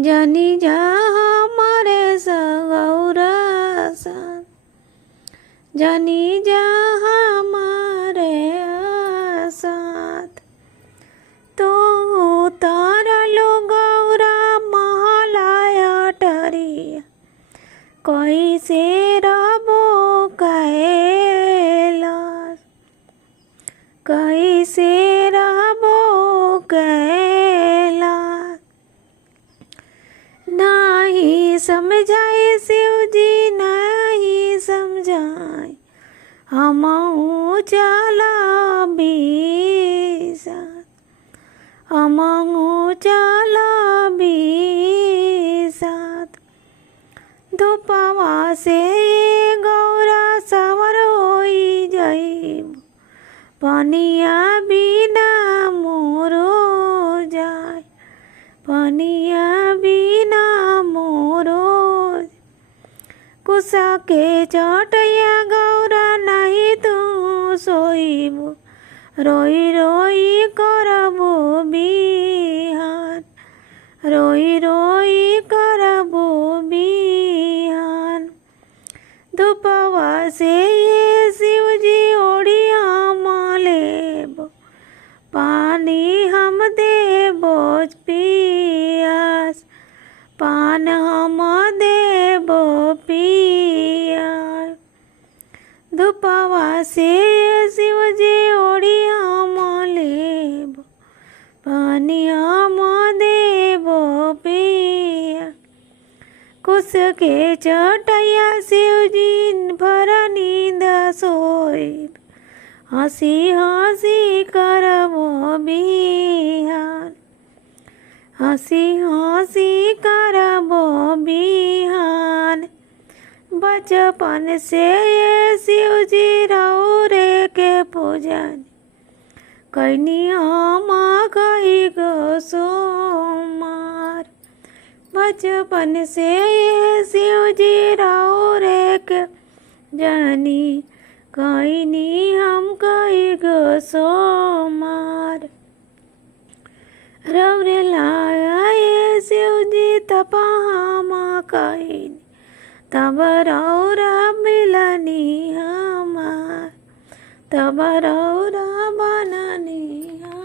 जनी जा हमारे सगौरा साथ, जनी जा हमारे साथ। तो उतारलो गौरा महलाया टरिया, कैसे रबो कैलाश, कैसे रबो कैलाश। नहीं समझाए शिव जी नहीं समझाए, हमहू चला साथ, हमहू चला साथ। धूपवा से गौरा सवर होई जाइब, पनिया बिना मोरो जाय, पनिया बिना मोरो। कुसा के चटैया गौरा नहीं तू सोइब, रोई रोई करबो बिहान, रोई रोई करबो बिहान। धूपवा से ये शिव जी ओढ़िया लेब, पानी हम देबो पियास, पान हम देबो पियास। धूपवा से शिव जी ओढ़िया लेब, पानी हम देबो पियास। कुश के चटैया शिव जी भर नींद सोइब, हंसी हंसी करबो बिहान, हंसी हंसी करबो बिहान। बचपन से ये शिव जी रौरे के पूजन, कैनी हम कई गो सोमार। बचपन से ये शिव जी रौरे के जानी, कैनी हम कई गो सोमार। रौरे लाया ये शिव जी तपामा कैनी, तब रौरा मिलनी हमार, तब रौरा बननी हमार।